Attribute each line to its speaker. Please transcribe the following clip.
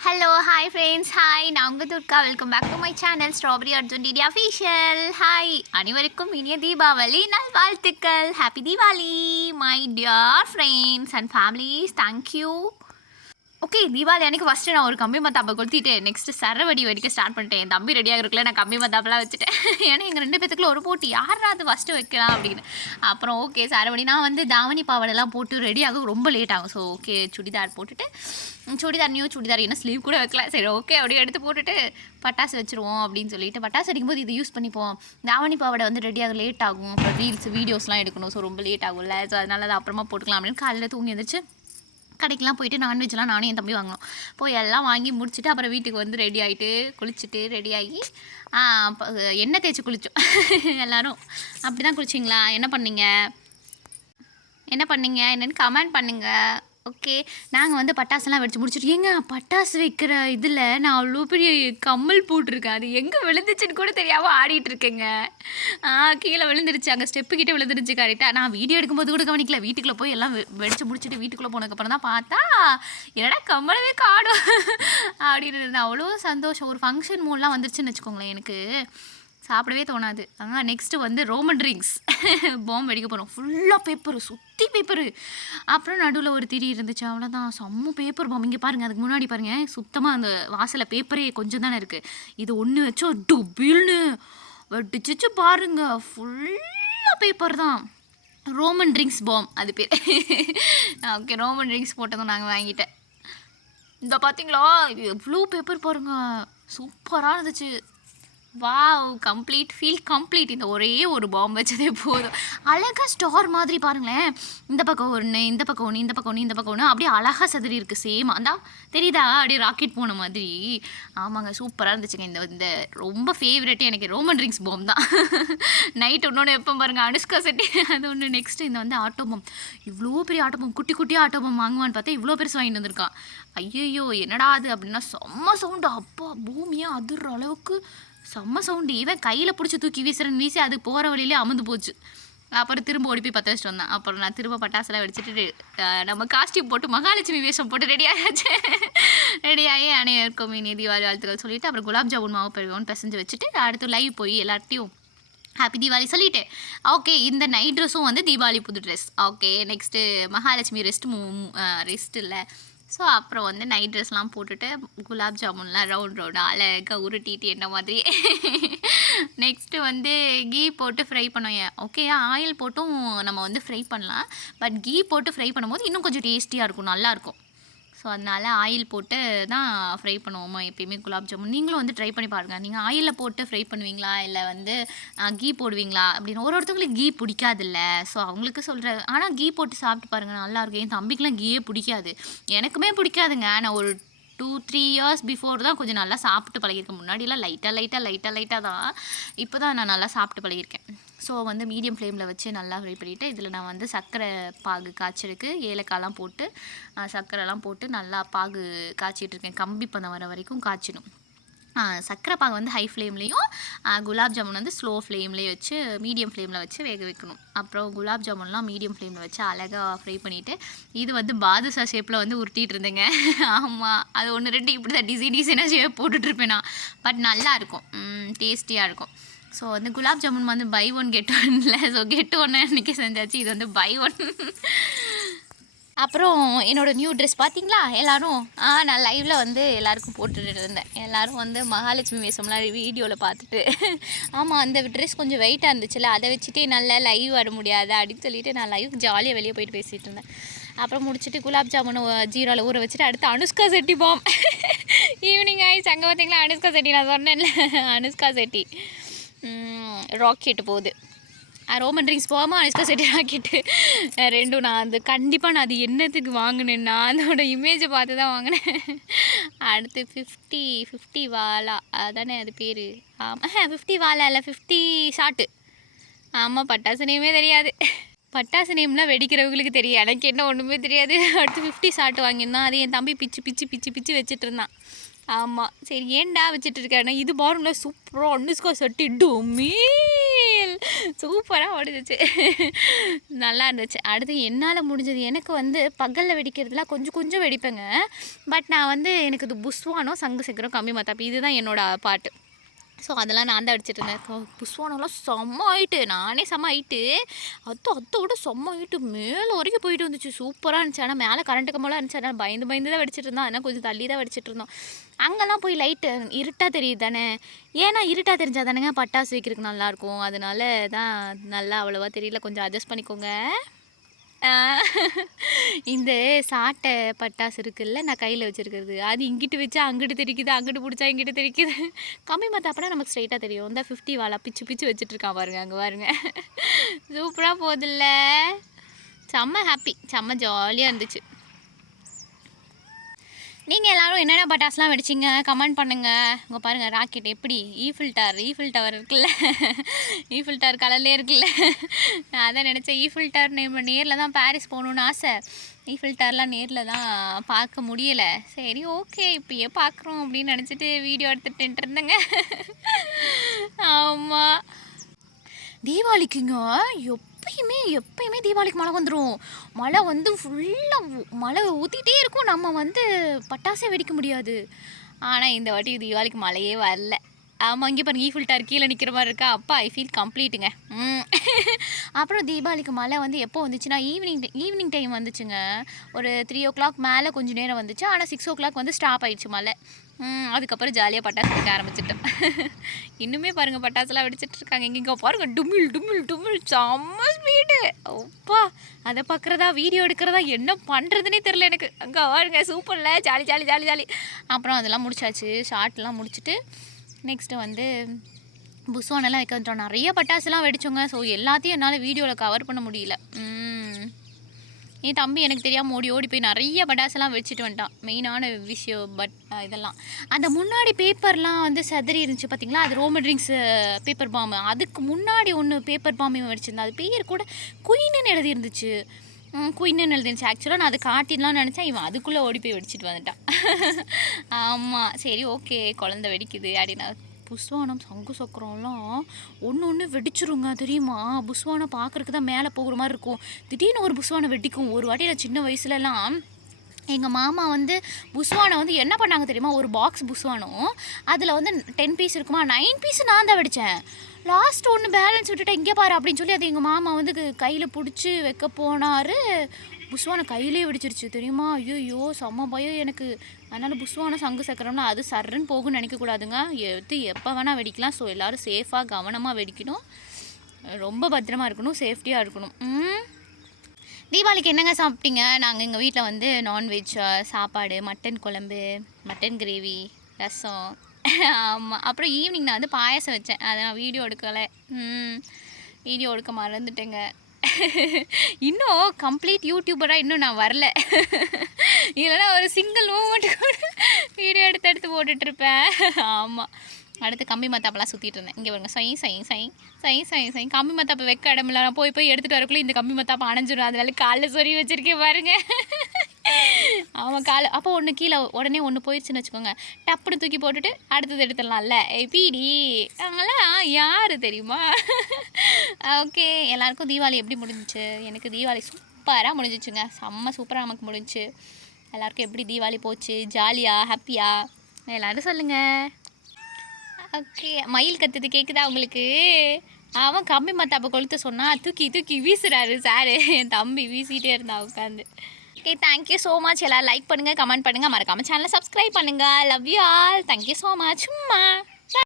Speaker 1: Hello hi friends hi நான் உங்கள் Durga. Welcome back to my channel strawberry Arjun DD official hi அனைவருக்கும் இனிய தீபாவளி நல் வாழ்த்துக்கள் happy Deepavali my dear friends and families thank you okay Deepavali அன்னைக்கு first நான் ஒரு கம்பி மத்தாப்பை கொளுத்திட்டு நெக்ஸ்ட்டு சரவடி வரைக்கும் ஸ்டார்ட் பண்ணிட்டேன். என் தம்பி ரெடியாக இருக்குல்ல நான் கம்பி மத்தாப்பெல்லாம் வச்சுட்டேன். ஏன்னா எங்கள் ரெண்டு பேத்துக்குள்ள ஒரு போட்டி. யாரா அது ஃபஸ்ட்டு வைக்கலாம் அப்படின்னு. அப்புறம் ஓகே சரவடி நான் வந்து தாவணி பாவடெல்லாம் போட்டு ரெடி ஆகும் ரொம்ப லேட் ஆகும். ஸோ ஓகே சுடிதார் போட்டுட்டு சுடிதார் நியூ சுடிதார் என்ன ஸ்லீவ் கூட வைக்கல. சரி ஓகே அப்படியே எடுத்து போட்டுட்டு பட்டாசு வச்சுருவோம் அப்படின்னு சொல்லிட்டு பட்டாசு அடிக்கும்போது இது யூஸ் பண்ணிப்போம். தாவணி பாவாடை வந்து ரெடியாக லேட் ஆகும். அப்புறம் ரீல்ஸ் வீடியோஸ்லாம் எடுக்கணும். ஸோ ரொம்ப லேட் ஆகும்ல. ஸோ அதனால அதை அப்புறமா போட்டுக்கலாம் அப்படின்னு காலையில் தூங்கி எழுந்திரிச்சு கடைக்கெலாம் போயிட்டு நான்வெஜ்லாம் நானும் என் தம்பி வாங்கணும் போய் எல்லாம் வாங்கி முடிச்சுட்டு அப்புறம் வீட்டுக்கு வந்து ரெடி ஆகிட்டு குளிச்சுட்டு ரெடி ஆகி எண்ணெய் தேய்ச்சி குளித்தோம் எல்லாரும். அப்படி தான் குளிச்சிங்களா? என்ன பண்ணீங்க? என்ன பண்ணீங்க? என்னென்னு கமெண்ட் பண்ணுங்கள் ஓகே நாங்கள் வந்து பட்டாசுலாம் வெடிச்சு முடிச்சுட்டு ஏங்க பட்டாசு வைக்கிற இதில் நான் அவ்வளோ பெரிய கம்மல் போட்டிருக்கேன். அது எங்கே விழுந்துச்சுன்னு கூட தெரியாமல் ஆடிட்டு இருக்கேங்க. ஆ கீழே விழுந்துருச்சு. அங்கே ஸ்டெப்பு கிட்டே விழுந்துருச்சு கரெக்டாக நான் வீடியோ எடுக்கும்போது கூட கவனிக்கல. வீட்டுக்குள்ளே போய் எல்லாம் வெடிச்சு முடிச்சுட்டு வீட்டுக்குள்ளே போனதுக்கப்புறம் தான் பார்த்தா என்னடா கம்மலவே காடும் அப்படின்னு இருந்தேன். அவ்வளோ சந்தோஷம். ஒரு ஃபங்க்ஷன் மூடெலாம் வந்துருச்சுன்னு வச்சுக்கோங்களேன் எனக்கு. சாப்பிடவே தோணாது. ஆனால் நெக்ஸ்ட்டு வந்து ரோமன் ட்ரிங்க்ஸ் பாம்பு வெடிக்க போகிறோம் ஃபுல்லாக பேப்பரு சுத்த பேப்பரு அப்புறம் நடுவில் ஒரு திரி இருந்துச்சு அவ்வளோதான் செம்ம பேப்பர் பாம்பு இங்கே பாருங்கள் அதுக்கு முன்னாடி பாருங்கள் சுத்தமாக அந்த வாசலில் பேப்பரே கொஞ்சம் தானே இருக்குது இது ஒன்று வச்சோ டுபில்னு வெடிச்சிச்சு பாருங்க. ஃபுல்லாக பேப்பர் தான். ரோமன் ட்ரிங்க்ஸ் பாம் அது பேர். ஓகே ரோமன் ட்ரிங்க்ஸ் போட்டதும் நாங்கள் வாங்கிட்டேன். இந்த பார்த்தீங்களா இது எவ்வளோ பேப்பர் பாருங்க. சூப்பராக இருந்துச்சு. வாவ் கம்ப்ளீட் ஃபீல் கம்ப்ளீட் இந்த ஒரே ஒரு பாம்பு வச்சதே போதும். அழகாக ஸ்டார் மாதிரி பாருங்களேன். இந்த பக்கம் ஒன்று இந்த பக்கம் ஒன்று இந்த பக்கம் ஒன்று இந்த பக்கம் ஒன்று அப்படியே அழகாக சதுரி இருக்குது சேம் அந்தா தெரியுதா? அப்படியே ராக்கெட் போன மாதிரி. ஆமாங்க சூப்பராக இருந்துச்சுங்க. இந்த இந்த ரொம்ப ஃபேவரெட்டு எனக்கு ரோமன் ரிங்ஸ் பாம் தான். நைட் இன்னொன்று எப்போ பாருங்க அனுஷ்கா செட்டி அது ஒன்று நெக்ஸ்ட் இந்த வந்து ஆட்டோ பாம் இவ்வளோ பெரிய ஆட்டோ பாம் குட்டி குட்டி ஆட்டோ பாம் வாங்குவான்னு பார்த்தா இவ்வளோ பெருசு வாங்கிட்டு வந்திருக்கான். ஐயையோ என்னடா அது? அப்படின்னா செம்ம சவுண்டு அப்பா பூமியாக அதிர்ற அளவுக்கு செம்ம சவுண்டு. இவன் கையில் பிடிச்சி தூக்கி வீசுறன்னு வீசி அது போகிற வழியிலே அமர்ந்து போச்சு. அப்புறம் திரும்ப ஓடி போய் பற்ற வச்சுட்டு வந்தேன். அப்புறம் நான் திரும்ப பட்டாசுலாம் வெடிச்சிட்டு நம்ம காஸ்டியூம் போட்டு மகாலட்சுமி வேஷம் போட்டு ரெடி ரெடியாகி ரெடி ஆகி அனைவருக்கும் இனி தீபாவளி வாழ்த்துக்கள் சொல்லிட்டு அப்புறம் குலாப் ஜாமுன் மாவு பெருவோன்னு பிசைஞ்சு வச்சுட்டு அடுத்து லைவ் போய் எல்லார்ட்டையும் ஹாப்பி தீபாவளி சொல்லிட்டு ஓகே இந்த நைட் ட்ரெஸ்ஸும் வந்து தீபாவளி புது dress okay next Mahalakshmi rest rest இல்லை. ஸோ அப்புறம் வந்து நைட் ட்ரெஸ்லாம் போட்டுட்டு குலாப் ஜாமுன்லாம் ரவுண்ட் ரவுண்ட் அழகாக உருட்டிட்டு என்ன மாதிரி. நெக்ஸ்ட்டு வந்து கீ போட்டு ஃப்ரை பண்ணுவேன் ஓகே ஆயில் போட்டும் நம்ம வந்து ஃப்ரை பண்ணலாம். பட் கீ போட்டு ஃப்ரை பண்ணும்போது இன்னும் கொஞ்சம் டேஸ்டியாக இருக்கும் நல்லாயிருக்கும் ஸோ அதனால ஆயில் போட்டு தான் ஃப்ரை பண்ணுவோமா எப்பயுமே குலாப் ஜாமுன். நீங்களும் வந்து ட்ரை பண்ணி பாருங்கள் நீங்கள் ஆயிலில் போட்டு ஃப்ரை பண்ணுவீங்களா? இல்லை வந்து கீ போடுவீங்களா? அப்படின்னு. ஒரு ஒருத்தவங்களுக்கு கீ பிடிக்காதுல்ல. ஸோ அவங்களுக்கு சொல்கிற ஆனால் கீ போட்டு சாப்பிட்டு பாருங்கள் நல்லாயிருக்கும் என் தம்பிக்கெலாம் கீயே பிடிக்காது. எனக்குமே பிடிக்காதுங்க. நான் ஒரு டூ த்ரீ இயர்ஸ் பிஃபோர் தான் கொஞ்சம் நல்லா சாப்பிட்டு பழகியிருக்கேன். முன்னாடிலாம் லைட்டாக லைட்டாக லைட்டாக லைட்டாக தான். இப்போ தான் நான் நல்லா சாப்பிட்டு பழகியிருக்கேன். ஸோ வந்து மீடியம் ஃப்ளேமில் வச்சு நல்லா ஃப்ரை பண்ணிவிட்டு இதில் நான் வந்து சர்க்கரை பாகு காய்ச்சிருக்கு. ஏலக்காய்லாம் போட்டு சர்க்கரைலாம் போட்டு நல்லா பாகு காய்ச்சிட்டு இருக்கேன். கம்பி பதம் வர வரைக்கும் காய்ச்சணும் சர்க்கரை பாகு வந்து ஹை ஃப்ளேம்லேயும் குலாப் ஜாமுன் வந்து ஸ்லோ ஃப்ளேம்லேயும் வச்சு மீடியம் ஃப்ளேமில் வச்சு வேக வைக்கணும். அப்புறம் குலாப் ஜாமுன்லாம் மீடியம் ஃப்ளேமில் வச்சு அழகாக ஃப்ரை பண்ணிவிட்டு இது வந்து பாதுஷா ஷேப்பில் வந்து உருட்டிகிட்டு இருந்தேங்க. ஆமாம் அது ஒன்று ரெண்டு இப்படி தான் டிசைன் டிசைனாக ஷேப் போட்டுட்ருப்பேன் நான். பட் நல்லா இருக்கும். டேஸ்டியாக இருக்கும். ஸோ வந்து குலாப் ஜாமுன் வந்து பை ஒன் கெட் ஒன்ல ஸோ கெட் ஒன்று அன்றைக்கி செஞ்சாச்சு. இது வந்து பை ஒன் அப்புறம் என்னோட நியூ ட்ரெஸ் பார்த்தீங்களா எல்லோரும் ஆ நான் லைவில் வந்து எல்லாருக்கும் போட்டுட்டு இருந்தேன். எல்லோரும் வந்து மகாலட்சுமி வேஷம்லாம் வீடியோவில் பார்த்துட்டு ஆமாம் அந்த ட்ரெஸ் கொஞ்சம் வெயிட்டாக இருந்துச்சுல்ல அதை வச்சுட்டு நல்லா லைவ் வர முடியாது அப்படின்னு சொல்லிட்டு நான் லைவ் ஜாலியாக வெளியே போயிட்டு பேசிகிட்டு இருந்தேன். அப்புறம் முடிச்சுட்டு குலாப் ஜாமுன் ஜீரோவில் ஊற வச்சுட்டு அடுத்து அனுஷ்கா செட்டி பாம். ஈவினிங் ஆயிடுச்சு அங்கே பார்த்தீங்களா அனுஷ்கா செட்டி நான் சொன்னேன்ல அனுஷ்கா செட்டி. ராக்கெட் போகுது. ரோமன் ட்ரிங்க்ஸ் போகாமல் அனுஷ்கா செட்டி ராக்கெட்டு ரெண்டும் நான் அது கண்டிப்பாக நான் அது என்னத்துக்கு வாங்கினேன்னா அதோட இமேஜை பார்த்து தான் வாங்கினேன். அடுத்து ஃபிஃப்டி ஃபிஃப்டி வாலா அதானே அது பேர். ஆமாம் ஃபிஃப்டி வாலா இல்லை ஃபிஃப்டி ஷாட்டு ஆமாம் பட்டாசு நேமே தெரியாது. பட்டாசு நேம்லாம் வெடிக்கிறவங்களுக்கு தெரியும். எனக்கு என்ன ஒன்றுமே தெரியாது. அடுத்து ஃபிஃப்டி ஷாட் வாங்கியிருந்தான். அது என் தம்பி பிச்சு பிச்சு பிச்சு பிச்சு வச்சுட்டு இருந்தான் ஆமாம் சரி ஏன்டா வச்சுட்டு இருக்கேன்னா இது பாருங்களா சூப்பராக அனுஷ்கா சட்டி டொமீல் சூப்பராக ஓடிச்சு நல்லா இருந்துச்சு. அடுத்து என்னால் முடிஞ்சது எனக்கு வந்து பகலில் வெடிக்கிறதுலாம் கொஞ்சம் கொஞ்சம் வெடிப்பேங்க. பட் நான் வந்து எனக்கு இது புஸ்வானோ சங்கு சக்கரம் கம்மி மத்தாப்பி இதுதான் என்னோட பாட்டு. ஸோ அதெல்லாம் நான் தான் அடிச்சிட்டு இருந்தேன். புஷ்வானெல்லாம் செம்ம ஆயிட்டு நானே செம்ம ஆயிட்டு அத்தோ அத்தோட செம்ம ஆயிட்டு மேலே வரைக்கும் போயிட்டு வந்துச்சு. சூப்பராக இருந்துச்சு. ஆனால் மேலே கரண்ட் கம்பெல்லாம் இருந்துச்சு. ஆனால் பயந்து பயந்து தான் வெடிச்சிட்டு இருந்தோம். ஆனால் கொஞ்சம் தள்ளி தான் வெடிச்சிட்டு இருந்தோம். அங்கெல்லாம் போய் லைட்டு இருட்டாக தெரியுது தானே? ஏன்னா இருட்டாக தெரிஞ்சால் தானேங்க பட்டாசு வைக்கிறதுக்கு நல்லாயிருக்கும் அதனால தான் நல்லா அவ்வளோவா தெரியல. கொஞ்சம் அட்ஜஸ்ட் பண்ணிக்கோங்க. இந்த சாட்டை பட்டாசு இருக்குல்ல நான் கையில் வச்சுருக்கிறது. அது இங்கிட்டு வச்சா அங்கிட்டு தெரிக்குது அங்கிட்டு பிடிச்சா இங்கிட்டு தெரிக்குது. கம்மி மத்தாப்பனா நமக்கு ஸ்ட்ரைட்டாக தெரியும். இந்த ஃபிஃப்டி வாலா பிச்சு பிச்சு வச்சுட்ருக்கான் பாருங்க அங்கே பாருங்க. சூப்பராக போதில்ல. செம்ம ஹாப்பி செம்ம ஜாலியாக இருந்துச்சு. நீங்கள் எல்லோரும் என்னென்ன பட்டாஸ்லாம் வெடிச்சிங்க? கமெண்ட் பண்ணுங்கள் இங்கே பாருங்கள் ராக்கெட் எப்படி? ஈஃபில் டவர் ஈஃபில் டவர் இருக்குல்ல. ஈஃபில் டவர் கலர்லேயே இருக்குல்ல. நான் அதான் நினச்சேன் ஈஃபில் டவர் நம்ம நேரில் தான் பாரிஸ் போகணுன்னு ஆசை. ஈஃபில் டவர்லாம் நேரில் தான் பார்க்க முடியலை. சரி ஓகே இப்போயே பார்க்குறோம் அப்படின்னு நினச்சிட்டு வீடியோ எடுத்துகிட்டு இருந்தேங்க. ஆமாம் தீபாவளிக்குங்க? எப்பயுமே எப்பயுமே தீபாவளிக்கு மழை வந்துடும் மழை வந்து ஃபுல்லாக மழை ஊற்றிட்டே இருக்கும். நம்ம வந்து பட்டாசே வெடிக்க முடியாது. ஆனால் இந்த வாட்டி தீபாவளிக்கு மழையே வரல. ஆமாம் இங்கே பாருங்க ஈஃபில் டார் கீழே நிற்கிற மாதிரி இருக்கா? அப்பா ஐ ஃபீல் கம்ப்ளீட்டுங்க அப்புறம் தீபாவளிக்கு மழை வந்து எப்போ வந்துச்சுன்னா ஈவினிங் ஈவினிங் டைம் வந்துச்சுங்க. ஒரு த்ரீ ஓ கிளாக் மேலே கொஞ்சம் நேரம் வந்துச்சு. ஆனால் சிக்ஸ் ஓ கிளாக் வந்து ஸ்டாப் ஆயிடுச்சு மழை. அதுக்கப்புறம் ஜாலியாக பட்டாசு வெடிக்க ஆரம்பிச்சிட்டோம். இன்னுமே பாருங்கள் பட்டாசுலாம் வெடிச்சிட்டு இருக்காங்க. இங்கே பாருங்க டுமில் டுமில் டுமில். செம்ம ஸ்பீடு அப்பா அதை பார்க்குறதா வீடியோ எடுக்கிறதா என்ன பண்ணுறதுனே தெரில எனக்கு. அங்கே பாருங்க சூப்பரில் ஜாலி ஜாலி ஜாலி ஜாலி அப்புறம் அதெல்லாம் முடிச்சாச்சு. ஷார்ட்லாம் முடிச்சுட்டு நெக்ஸ்ட்டு வந்து புஸ்வானெல்லாம் வைக்க வந்துட்டோம். நிறைய பட்டாசுலாம் வெடிச்சோங்க. ஸோ எல்லாத்தையும் என்னால் வீடியோவில் கவர் பண்ண முடியல. என் தம்பி எனக்கு தெரியாமல் ஓடி ஓடி போய் நிறைய பட்டாசெல்லாம் வச்சுட்டு வந்துட்டான். மெயினான விஷயம் பட் இதெல்லாம். அந்த முன்னாடி பேப்பர்லாம் வந்து செதறி இருந்துச்சு பார்த்தீங்களா அது ரோமன் ட்ரிங்க்ஸ் பேப்பர் பாம்பு அதுக்கு முன்னாடி ஒன்று பேப்பர் பாம்பு வெடிச்சிருந்தா அது பேர் கூட குயின்னு எழுதி இருந்துச்சு குயின்னு எழுதிருந்துச்சு. ஆக்சுவலாக நான் அதை காட்டிடலாம்னு நினச்சேன். இவன் அதுக்குள்ளே ஓடி போய் வெடிச்சிட்டு வந்துட்டான். ஆமாம் சரி ஓகே குழந்த வெடிக்குது அப்படின்னா புஸ்வானம் சங்கு சக்கரம்லாம் ஒன்று ஒன்று வெடிச்சிருங்க தெரியுமா? புஸ்வானம் பார்க்குறக்கு தான் மேலே போகிற மாதிரி இருக்கும். திடீர்னு ஒரு புஸ்வானம் வெடிக்கும். ஒரு வாட்டி நான் சின்ன வயசுலலாம் எங்கள் மாமா வந்து புஸ்வானை வந்து என்ன பண்ணாங்க தெரியுமா? ஒரு பாக்ஸ் புஸ்வானும் அதில் வந்து டென் பீஸ் இருக்குமா? நைன் பீஸ் நான் தான் வெடித்தேன் லாஸ்ட் ஒன்று பேலன்ஸ் விட்டுட்டேன். இங்கே பாரு அப்படின்னு சொல்லி அது எங்கள் மாமா வந்து கையில் பிடிச்சி வைக்க போனார். புஸ்வானை கையிலே வெடிச்சிருச்சு. தெரியுமா? ஐயோ செம்ம பயம் எனக்கு. அதனால் புஸ்வானை சங்கு சக்கரம்னா அது சர்றன்னு போகும்னு நினைக்கக்கூடாதுங்க எடுத்து எப்போ வேணால் வெடிக்கலாம். ஸோ எல்லோரும் சேஃபாக கவனமாக வெடிக்கணும். ரொம்ப பத்திரமா இருக்கணும். சேஃப்டியாக இருக்கணும். ம்? தீபாவளிக்கு என்னங்க சாப்பிட்டீங்க? நாங்கள் எங்கள் வீட்டில் வந்து நான்வெஜ் சாப்பாடு மட்டன் குழம்பு மட்டன் கிரேவி ரசம். ஆமாம் அப்புறம் ஈவினிங் நான் வந்து பாயாசம் வச்சேன். அதை நான் வீடியோ எடுக்கலை. வீடியோ எடுக்க மறந்துட்டேங்க. இன்னும் கம்ப்ளீட் யூடியூபராக இன்னும் நான் வரல. இல்லைன்னா ஒரு சிங்கிள் மூமெண்ட் கூட வீடியோ எடுத்து எடுத்து போட்டுட்ருப்பேன் ஆமாம் அடுத்து கம்பி மத்தாப்பெல்லாம் சுற்றிட்டு இருந்தேன். இங்கே பாருங்க சை சை சை சை சை சை. கம்பி மத்தாப்பு வைக்க இடமில்ல நான் போய் போய் எடுத்துகிட்டு வரக்குள்ளே இந்த கம்பி மத்தாப்பு அணைஞ்சிடும் அதனால காலில் சொறி வச்சிருக்கேன் பாருங்க. அவன் கால அப்போ ஒன்று கீழே உடனே ஒன்று போயிடுச்சுன்னு வச்சுக்கோங்க. டப்புன்னு தூக்கி போட்டுட்டு அடுத்தது எடுத்துடலாம்ல. ஏய் பீடி அவங்களாம் யார் தெரியுமா? ஓகே எல்லாருக்கும் தீபாவளி எப்படி முடிஞ்சிச்சு? எனக்கு தீபாவளி சூப்பராக முடிஞ்சிச்சுங்க. செம்ம சூப்பராக நமக்கு முடிஞ்சுச்சு. எல்லாருக்கும் எப்படி தீபாவளி போச்சு? ஜாலியாக ஹாப்பியாக எல்லோரும் சொல்லுங்கள் ஓகே மயில் கத்துது கேட்குதா உங்களுக்கு? அவன் கம்பி மத்தாப்பை கொளுத்த சொன்னா தூக்கி தூக்கி வீசுறாரு சாரு என் தம்பி வீசிட்டே இருந்தா உட்காந்து okay thank you so much எல்லாம் லைக் பண்ணுங்கள் கமெண்ட் பண்ணுங்கள் மறக்காமல் சேனலை சப்ஸ்கிரைப் பண்ணுங்கள் love you all thank you so much சும்மா.